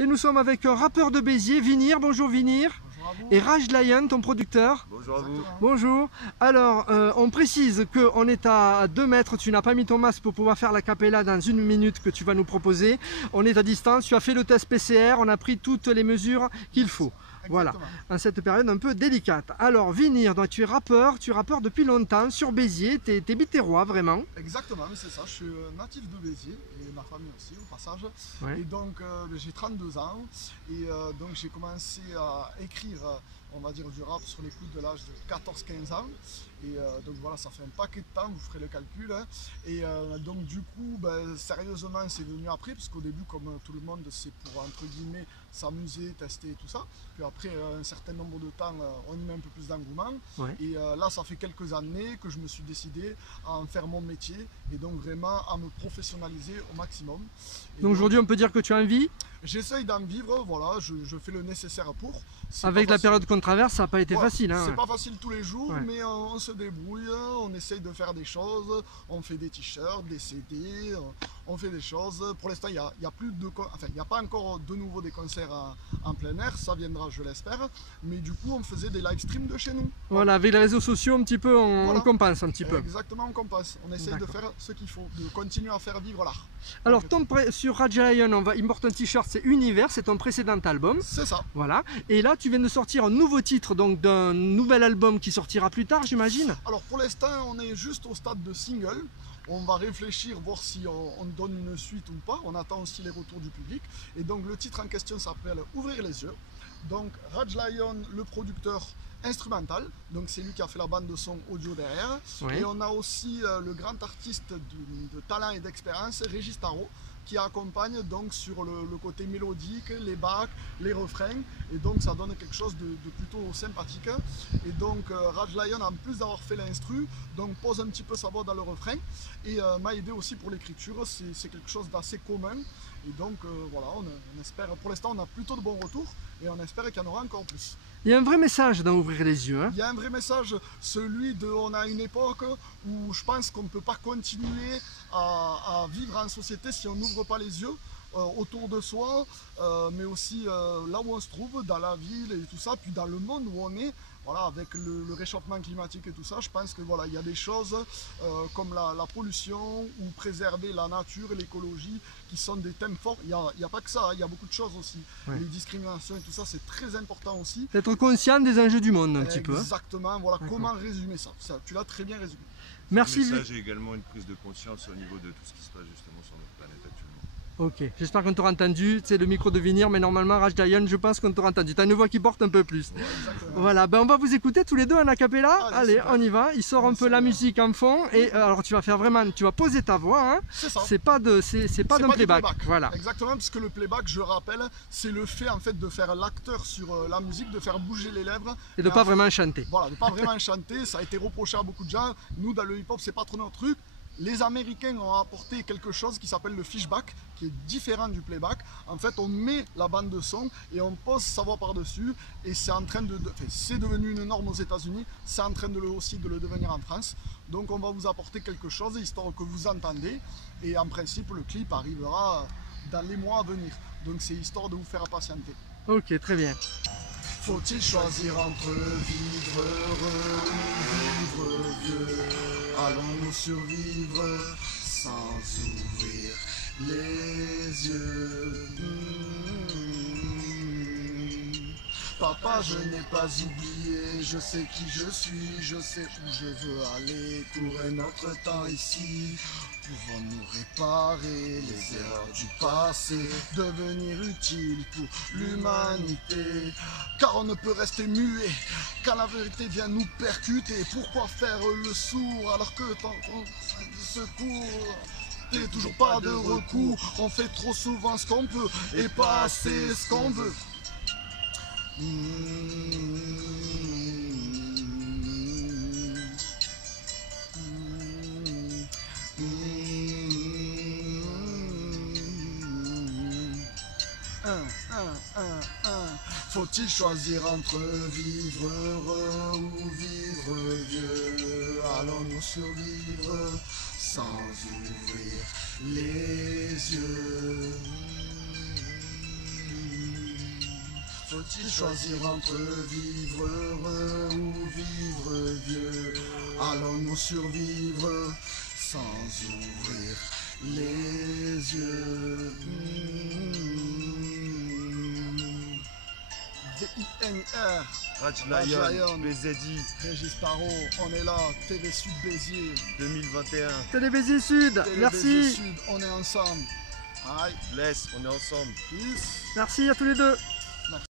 Et nous sommes avec un rappeur de Béziers, Vinir. Bonjour Vinir. Bonjour à vous. Et Raj Lion, ton producteur. Bonjour à vous. Bonjour. Alors, on précise qu'on est à 2 mètres. Tu n'as pas mis ton masque pour pouvoir faire la cappella dans 1 minute que tu vas nous proposer. On est à distance. Tu as fait le test PCR. On a pris toutes les mesures qu'il faut. Voilà, en cette période un peu délicate. Alors, Vinir, donc, tu es rappeur depuis longtemps sur Béziers, tu es bitérois vraiment. Exactement, c'est ça, je suis natif de Béziers et ma famille aussi au passage. Ouais. Et donc j'ai 32 ans et donc j'ai commencé à écrire, on va dire, du rap sur les coups de l'âge de 14-15 ans. Et donc voilà, ça fait un paquet de temps, vous ferez le calcul. Hein. Et donc du coup, sérieusement, c'est venu après, parce qu'au début, comme tout le monde, c'est pour, entre guillemets, s'amuser, tester et tout ça. Puis après un certain nombre de temps, on y met un peu plus d'engouement. Ouais. Et là, ça fait quelques années que je me suis décidé à en faire mon métier et donc vraiment à me professionnaliser au maximum. Donc aujourd'hui, on peut dire que tu as envie? J'essaye d'en vivre, voilà, je fais le nécessaire pour. Avec la période qu'on traverse, ça n'a pas été facile. Hein. C'est pas facile tous les jours, mais on se débrouille, on essaye de faire des choses, on fait des t-shirts, des CD, on fait des choses. Pour l'instant, il n'y a pas encore de nouveau des concerts en plein air, ça viendra, je l'espère. Mais du coup, on faisait des live streams de chez nous. Voilà, avec les réseaux sociaux, un petit peu, on compense un petit peu. Exactement, on compense. On essaye de faire ce qu'il faut, de continuer à faire vivre l'art. Alors, sur Raj Lion, il porte un t-shirt, c'est Univers, c'est ton précédent album. C'est ça. Voilà. Et là, tu viens de sortir un nouveau titre, donc d'un nouvel album qui sortira plus tard, j'imagine. Alors, pour l'instant, on est juste au stade de single. On va réfléchir, voir si on donne une suite ou pas. On attend aussi les retours du public. Et donc, le titre en question s'appelle Ouvrir les yeux. Donc, Raj Lion, le producteur instrumental, donc c'est lui qui a fait la bande de son audio derrière. Oui. Et on a aussi le grand artiste de talent et d'expérience, Régis Tarot, qui accompagne donc sur le côté mélodique, les bacs, les refrains, et donc ça donne quelque chose de plutôt sympathique. Et donc Raj Lion, en plus d'avoir fait l'instru, donc pose un petit peu sa voix dans le refrain et m'a aidé aussi pour l'écriture. C'est quelque chose d'assez commun. Et donc voilà, on espère, pour l'instant on a plutôt de bons retours et on espère qu'il y en aura encore plus. Il y a un vrai message dans Ouvrir les yeux. Hein. Il y a un vrai message, celui de on a une époque où je pense qu'on ne peut pas continuer à vivre en société si on n'ouvre pas les yeux autour de soi, mais aussi là où on se trouve, dans la ville et tout ça, puis dans le monde où on est. Voilà, avec le réchauffement climatique et tout ça, je pense que voilà, il y a des choses comme la pollution ou préserver la nature et l'écologie qui sont des thèmes forts. Il n'y a pas que ça, hein, il y a beaucoup de choses aussi. Ouais. Les discriminations et tout ça, c'est très important aussi. D'être conscient des enjeux du monde un petit peu. Exactement, voilà comment résumer ça. Tu l'as très bien résumé. Merci. Le message est également une prise de conscience au niveau de tout ce qui se passe justement sur notre planète actuellement. Ok, j'espère qu'on t'aura entendu, c'est le micro de Vinir, mais normalement Raj Lion, je pense qu'on t'aura entendu. Tu as une voix qui porte un peu plus. Ouais, voilà, on va vous écouter tous les deux en acapella. Allez, on y va. Il sort un peu la musique en fond et alors tu vas faire vraiment, tu vas poser ta voix. Hein. C'est ça. C'est pas d'un playback. Voilà. Exactement, parce que le playback, je rappelle, c'est le fait en fait de faire l'acteur sur la musique, de faire bouger les lèvres et de pas vraiment chanter. Voilà, de pas vraiment chanter. Ça a été reproché à beaucoup de gens. Nous, dans le hip-hop, c'est pas trop notre truc. Les Américains ont apporté quelque chose qui s'appelle le fishback, qui est différent du playback. En fait, on met la bande de son et on pose sa voix par-dessus. Et c'est en train c'est devenu une norme aux États-Unis. C'est en train aussi de le devenir en France. Donc, on va vous apporter quelque chose, histoire que vous entendez. Et en principe, le clip arrivera dans les mois à venir. Donc, c'est histoire de vous faire patienter. Ok, très bien. Faut-il choisir entre vivre heureux ou vivre vieux? Allons-nous survivre sans ouvrir les yeux? Papa, je n'ai pas oublié, je sais qui je suis, je sais où je veux aller. Courir notre temps ici, pouvons-nous réparer les erreurs du passé, devenir utile pour l'humanité? Car on ne peut rester muet quand la vérité vient nous percuter. Pourquoi faire le sourd alors que tant qu'on secours? Et toujours pas de recours, on fait trop souvent ce qu'on peut et pas assez ce qu'on veut. Faut-il choisir entre vivre heureux ou vivre vieux? Allons-nous survivre sans ouvrir les yeux? faut-il choisir entre vivre heureux ou vivre vieux? Allons-nous survivre sans ouvrir les yeux? VINR, Raj Raj Lion, Lion. BZI Régis Parot, on est là, TV Sud Béziers, 2021. Télé Béziers Sud, Télé merci. Béziers Sud, on est ensemble. Aïe, Laisse, on est ensemble. peace. Merci à tous les deux.